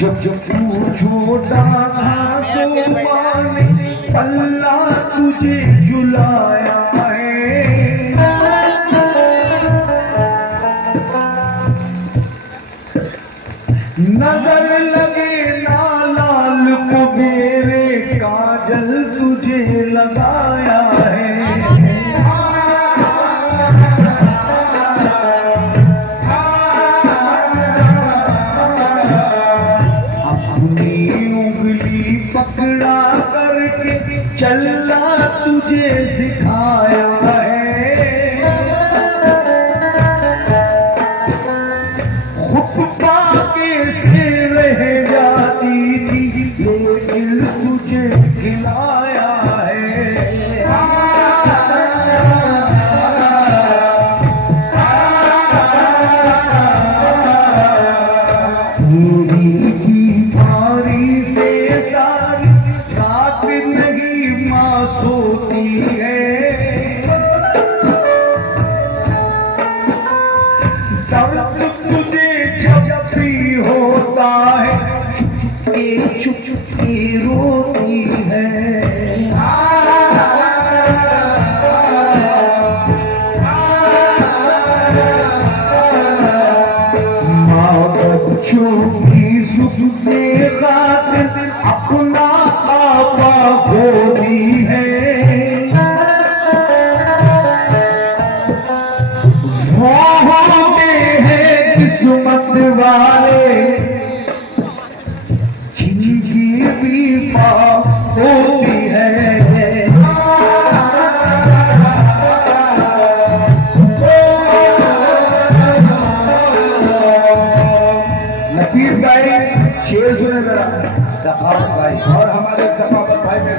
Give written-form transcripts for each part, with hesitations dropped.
जब तू छोटा था तो माँ ने पल्ला तुझे झुलाया है। नजर लगे ना लाल को मेरे काजल तुझे लगाया है। पकड़ा करके चलना तुझे सिखाया है। खुद पाके से रह जाती थी लेकिन तुझे खिलाया है। सोती है दर्द तुझे जब भी होता है चुप चुप रोती है। माँ बच्चों की सुख से खातिर अपना आपा खोती है। वो होते हैं किस्मत वाले जिनकी भी माँ होती है। लतीफ भाई शेर सुने जरा सखावत भाई और हमारे सखावत भाई में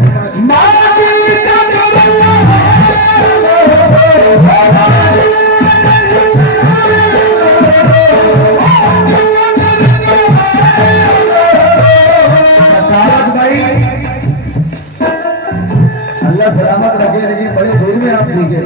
अल्लाह सलामत रखे। लेकिन बड़ी देर में आप लीजिए।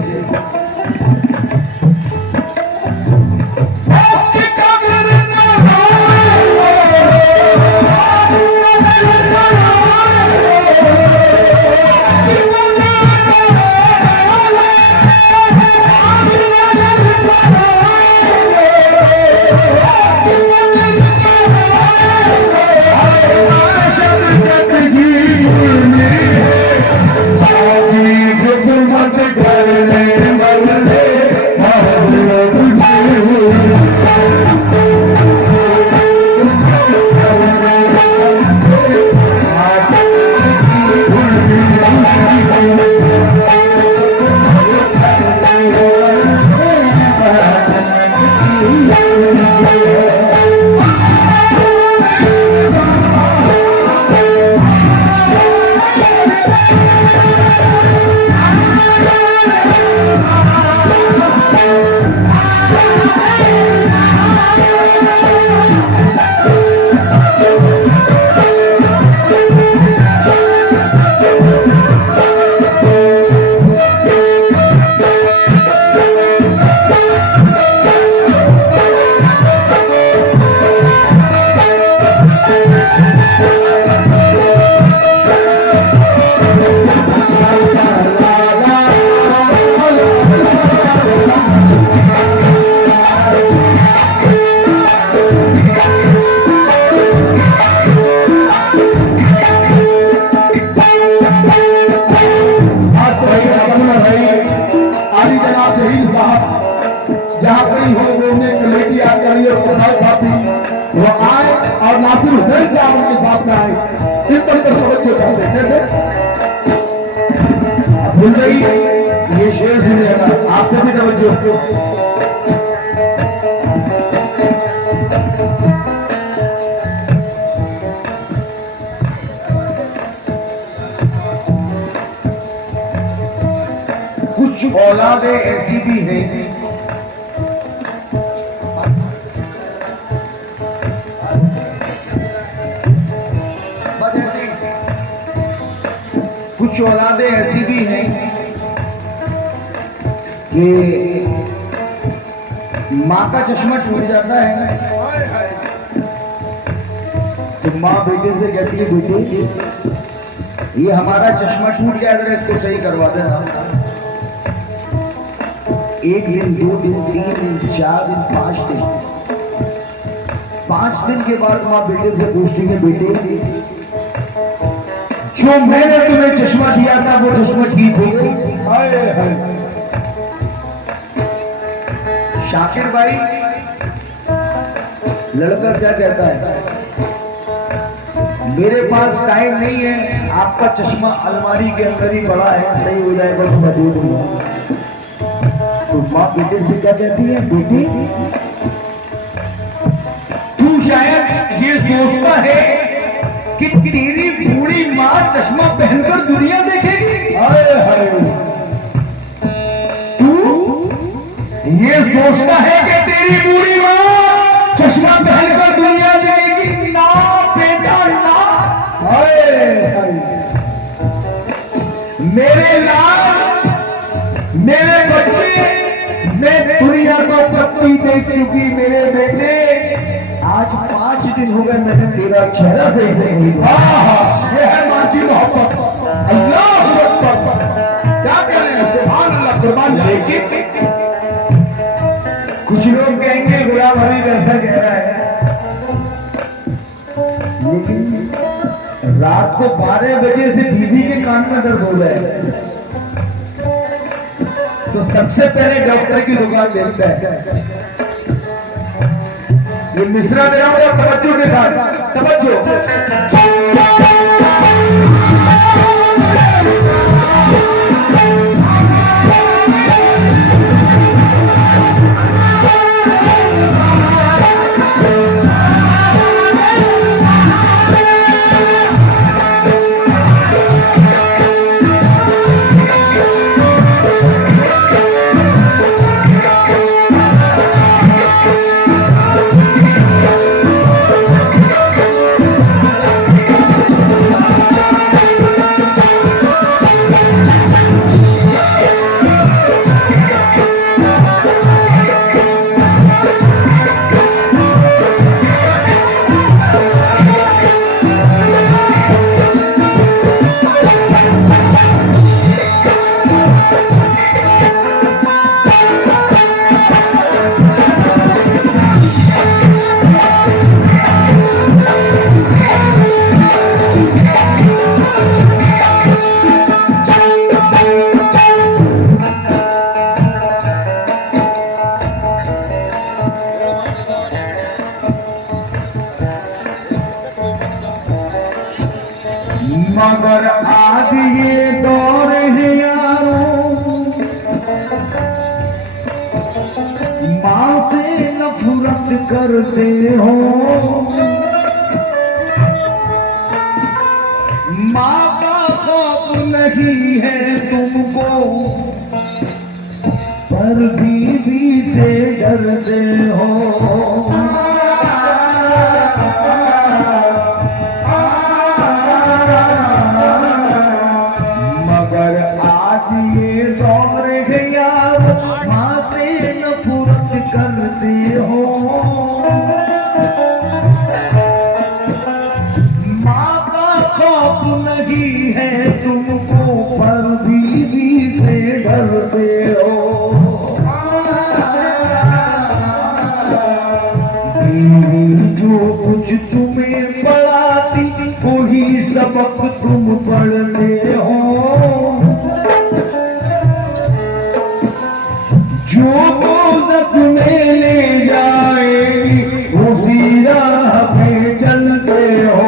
जहाँ कहीं हो घूमने कमेटी आचार्य और प्रधान साथी वो आए और नासिर हुसैन साहब उनके साथ में आए। इस तरह समझ चाहते भूल गई ये शेर सुनिएगा आपसे भी तवज्जो। कुछ औलादे ऐसी भी हैं कुछ औलादे ऐसी भी हैं कि माँ का चश्मा टूट जाता है माँ बेटे से कहती है बेटे ये हमारा चश्मा टूट गया, जरा इसको सही करवा देना। 1 दिन 2 दिन 3 दिन 4 दिन 5 दिन, 5 दिन के बाद माँ बेटे से पूछती है बेटे जो मैंने तुम्हें चश्मा दिया था वो चश्मा ठीक हो गई? शाकिर भाई लड़का क्या कहता है, मेरे पास टाइम नहीं है, आपका चश्मा अलमारी के अंदर ही पड़ा है, सही हो जाएगा तो मैं दे दूंगा। तो माँ बेटे से क्या कहती है, बेटी तू शायद ये सोचता है कि तेरी बूढ़ी माँ चश्मा पहनकर दुनिया देखेगी। तू ये सोचता है कि तेरी बूढ़ी माँ चश्मा पहनकर दुनिया देखेगी? ना बेटा ना, मेरे लाल मेरे बच्चे, मैं दुनिया को पत्ती देख चुकी मेरे बेटे। आज 5 दिन हो गए मैंने तेरा चेहरा से इसे नहीं देखा। ये है माँ की मोहब्बत। अल्लाह अकबर, क्या कह रहे हैं, सुभान अल्लाह कुर्बान। लेकिन कुछ लोग कहेंगे गुलाम हबीब ऐसा कह रहा है, लेकिन रात को 12 बजे से बीवी के कान में दर्द हो जाए तो सबसे पहले डॉक्टर की दुकान देखता है। ये मिश्रा दे रहा हूं तवज्जो के साथ, तवज्जो। मगर आज ये दौर है यारों, माँ से नफरत करते हो। माँ का खौफ नहीं है तुमको, पर बीवी से डरते हो। जो कुछ तुम्हें पढ़ाती वही सबक तुम पढ़ते हो। जो दोज़ख में ले जाएगी उसी राह पे चलते हो।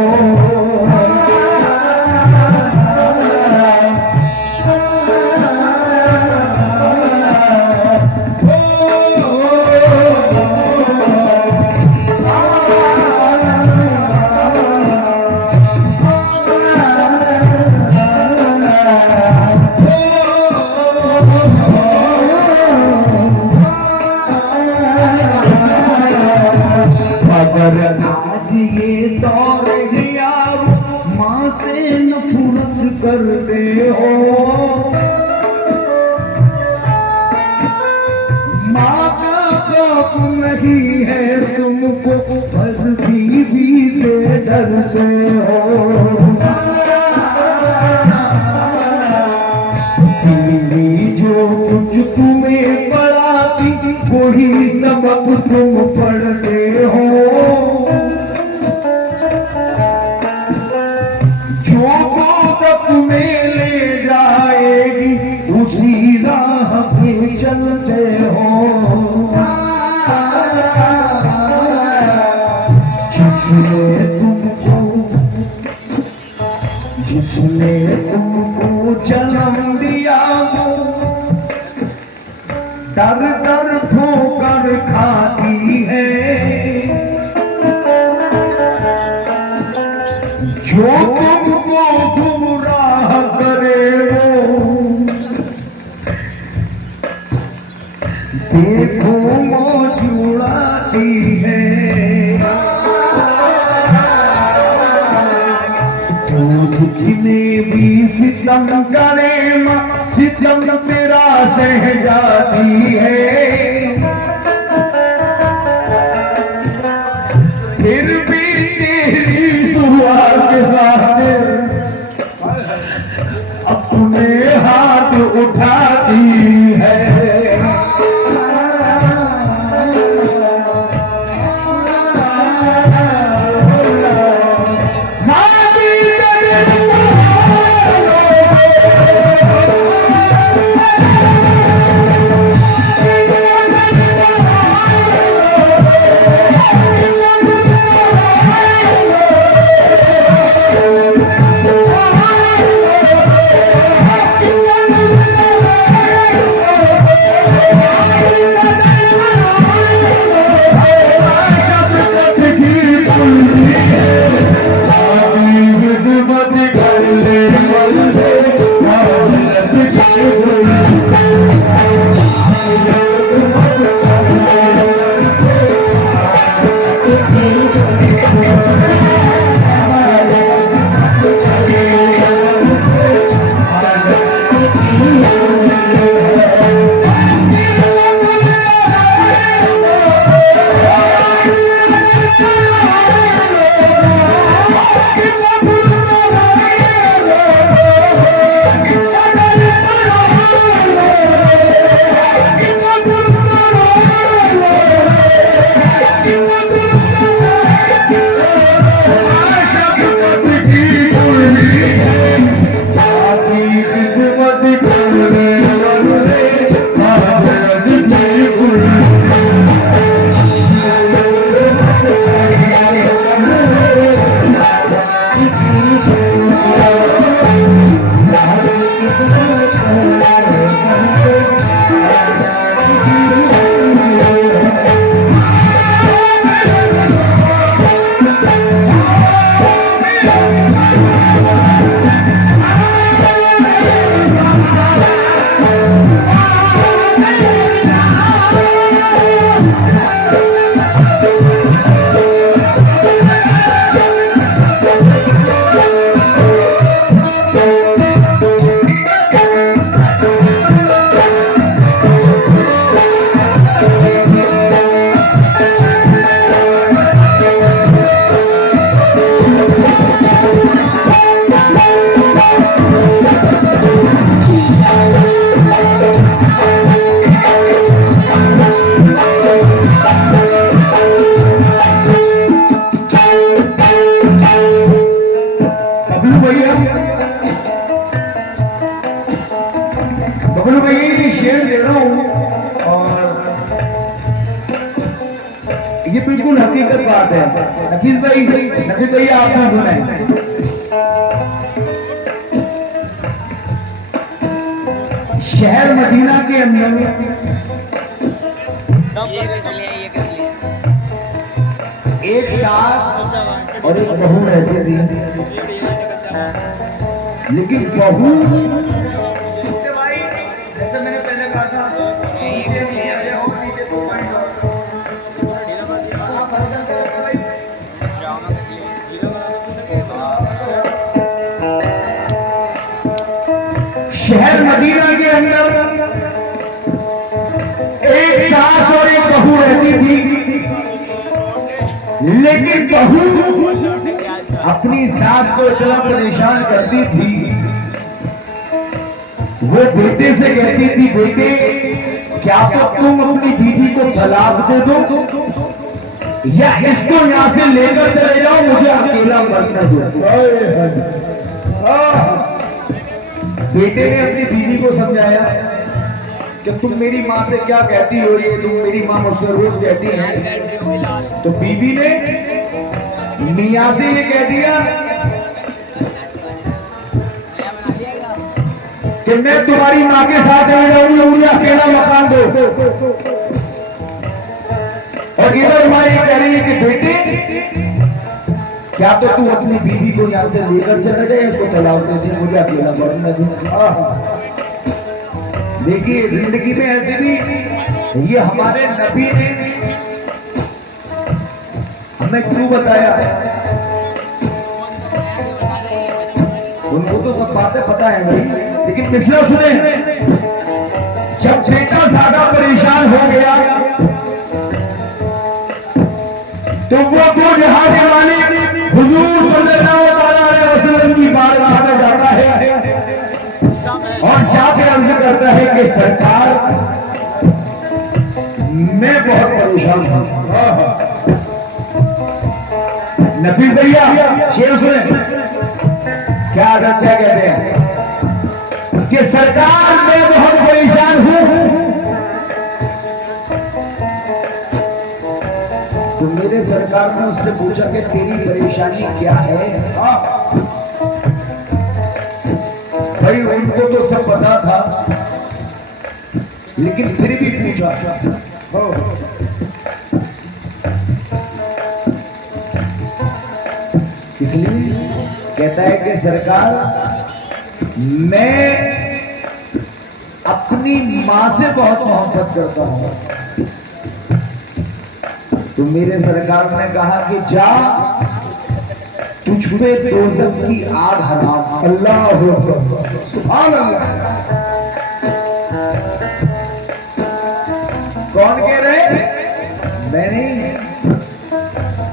आज ये दौर है यार, माँ से नफरत करते हो। माँ का खौफ नहीं है तुमको, पर भी बीवी से डरते हो। बीवी जो कुछ तुम्हें पढ़ाती वही सबक तुम पढ़ते हो। जो गोदक में ले जाएगी उसी राह पे चलते हो। जिसने तुमको जन्म दिया दर दर ठोकर खाती है। जो तुमको गुमराह करे वो देखो मौज उड़ाती है। जितने भी सितम करे माँ सितम तेरा सह जाती है। फिर भी तेरी दुआ के साथ अपने हाथ उठाती है। बबलू भाई ये शेर दे रहा हूँ और ये बिल्कुल हकीकत बात है। नफीस भाई आपने सुना शहर मदीना के अंदर एक सास और एक बहू रहती थी, लेकिन बहू जैसे मैंने पहले कहा था शहर मदीना के अंदर एक सास और एक बहू रहती थी, लेकिन बहू अपनी सास को इतना परेशान करती थी, वो बेटे से कहती थी, बेटे क्या तो तुम अपनी बीवी को तलाक दे दो या इसको यहां से लेकर चले जाओ, मुझे अकेला मरना दो। बेटे ने अपनी बीवी को समझाया कि तुम मेरी माँ से क्या कहती हो, ये तुम मेरी माँ मुझसे रोज कहती है। तो बीवी ने मियाँ से ये कह दिया कि मैं तुम्हारी माँ के साथ रह जाऊंगी, मुझे अकेला मकान दो। और इधर माँ ये कह रही है कि बेटे क्या तो तू अपनी बीवी को यहाँ से लेकर चले गए, उसको तलाक दे दे, मुझे अकेला मरना दो। देखिए जिंदगी में ऐसे भी ये हमारे नबी ने हमें क्यों बताया, उनको तो सब बातें पता है भाई, लेकिन पिछला सुने, जब बेटा ज्यादा परेशान हो गया तो वो दो जहां के मालिक हुजूर सल्लल्लाहु अलैहि वसल्लम की बारगाह में जाता है और जाके अर्ज करता है कि सरकार मैं बहुत परेशान हूं। नफीस भैया शेर सुने क्या आदत क्या कहते हैं कि सरकार मैं बहुत परेशान हूं। तो मेरे सरकार ने उससे पूछा कि तेरी परेशानी क्या है। भाई उनको तो सब पता था, लेकिन फिर भी पूछा। इसलिए कहता है कि सरकार मैं अपनी मां से बहुत मोहब्बत करता हूं। तो मेरे सरकार ने कहा कि जा तुझ पे दोज़ख की आग हराम। अल्लाह सुभान अल्लाह। कौन कह रहे? मैं नहीं,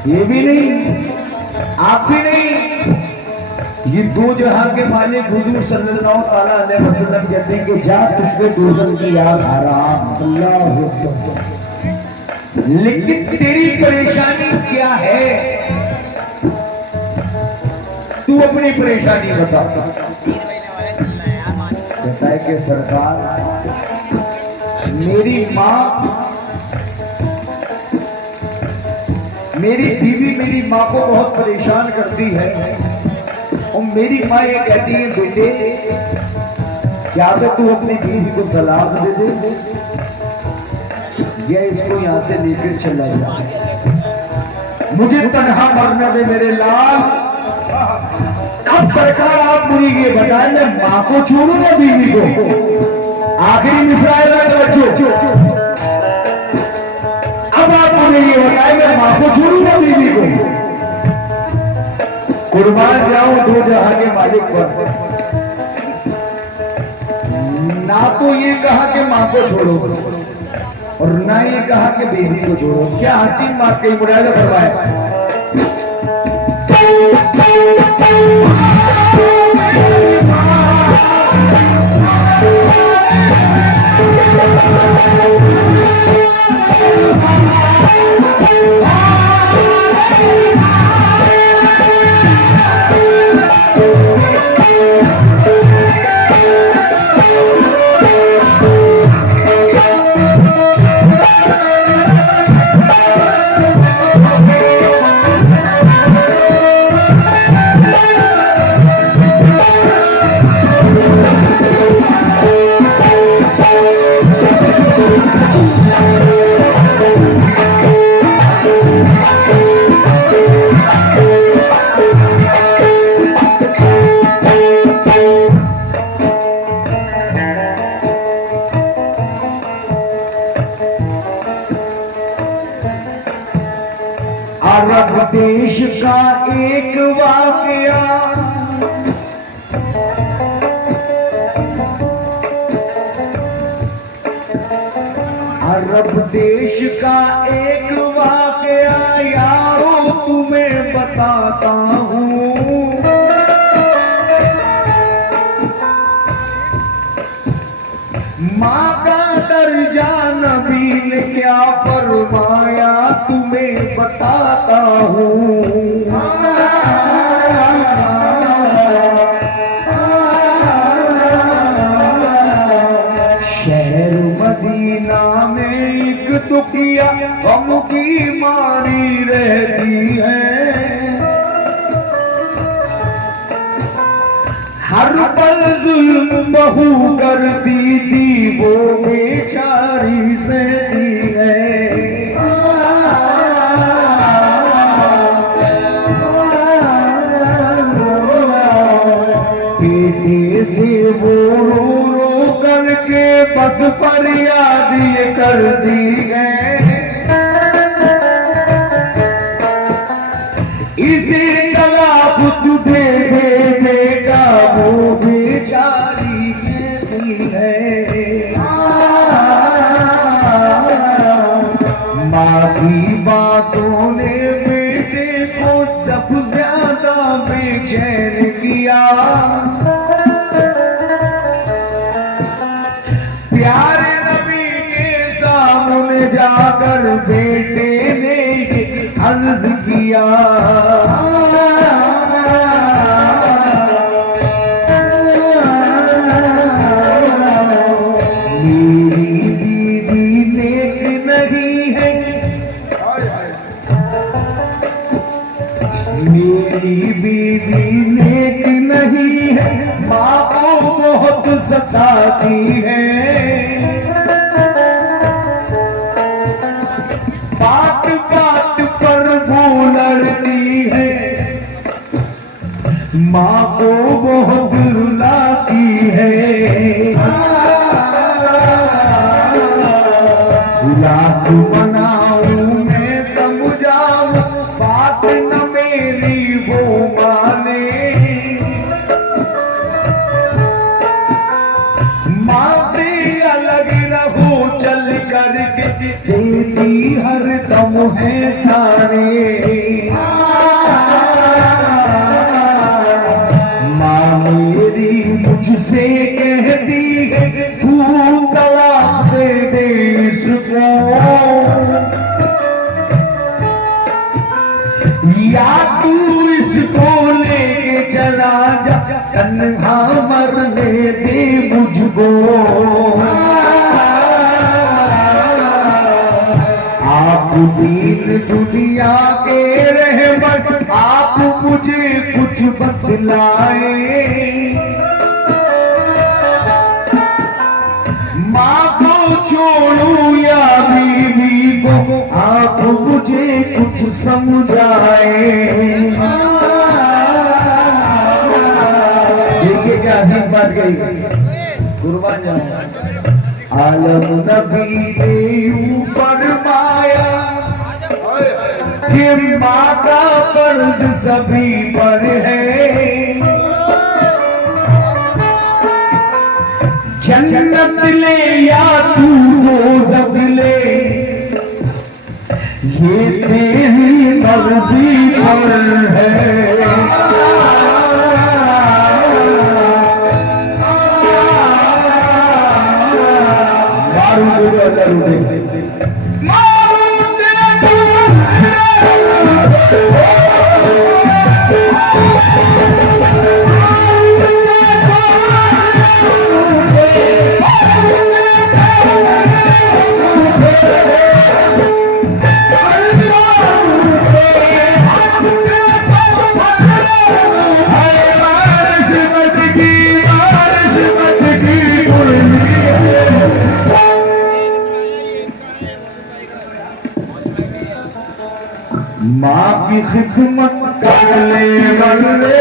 ये भी नहीं, आप भी नहीं, ये दो जहां के मालिक हुजूर सल्लल्लाहु अलैहि वसल्लम कहते हैं कि जा तुझ पे दोज़ख की आग हराम। अल्लाह। लेकिन तेरी परेशानी क्या है, तू अपनी परेशानी बता। कहता है कि सरकार मेरी माँ, मेरी बीवी मेरी माँ को बहुत परेशान करती है और मेरी माँ ये कहती है बेटे क्या तो तू अपनी बीवी को तलाक दे दे या इसको यहाँ से लेकर चला जा, मुझे तन्हा मरना दे मेरे लाल। अब सरकार आप मुझे ये बताएं मैं माँ को छोड़ू या बीवी को? आखिरी मिसराए बच्चों, अब आप मुझे ये बताएं मैं माँ को छोड़ू या बीवी को? कुर्बान जाऊं दो जहां के मालिक पर। ना तो ये कहा कि माँ को छोड़ो और ना ये कहा कि बेबी को छोड़ो। क्या हसीन बात कही, मुरादा फरमाए। अरब देश का एक वाकया, अरब देश का एक वाकया यारो बताता हूँ। माँ का दर्जा नबी ने क्या फरमाया तुम्हें बताता हूँ। शहर मदीना में एक दुखिया गम की मारी रहती है। हर पल जुल्म बहू करती थी वो बेचारी सहती है। बेटे से वो रो रो करके बस फरियाद ये करती है। इसी तलाब तुझे दे बेटा वो बेचारी कहती है। माँ की बातों ने बेटे को सब ज्यादा बेचैन किया। प्यारे नबी के सामने जाकर बेटे ने अर्ज किया। मेरी बीवी नेक नहीं है, मेरी बीवी नेक नहीं है, माँ को बहुत सताती है। बात बात पर वो लड़ती है, माँ को बहुत रुलाती है। लाख मनाऊं मैं समझाऊं बात न मेरी वो माने। माँ से अलग रहो चल करके देती हर दम है ताने। माँ मेरी मुझसे कहती है तू तलाक दे दे इसको, या तू इसको लेके चला जा तन्हा मरने दे मुझको। आप दीन दुनिया के रहमत आप मुझे कुछ बतलाए। माँ को छोड़ूं या बीवी को आप मुझे कुछ समझाए। देखिए क्या अजीब बात गई कुर्बान जाऊं। आलम नबी ने यूं फरमाया कि माँ का फर्ज सभी पर है। जन्नत ले या तू दोज़ख ले ये तेरी मर्जी पर है। माँ की खिदमत कर ले बल्ले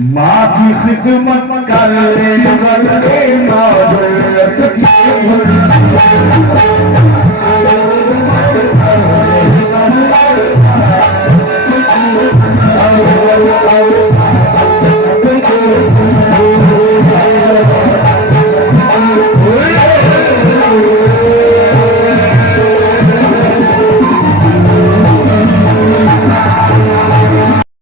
माँ की खिदमत कर ले बदले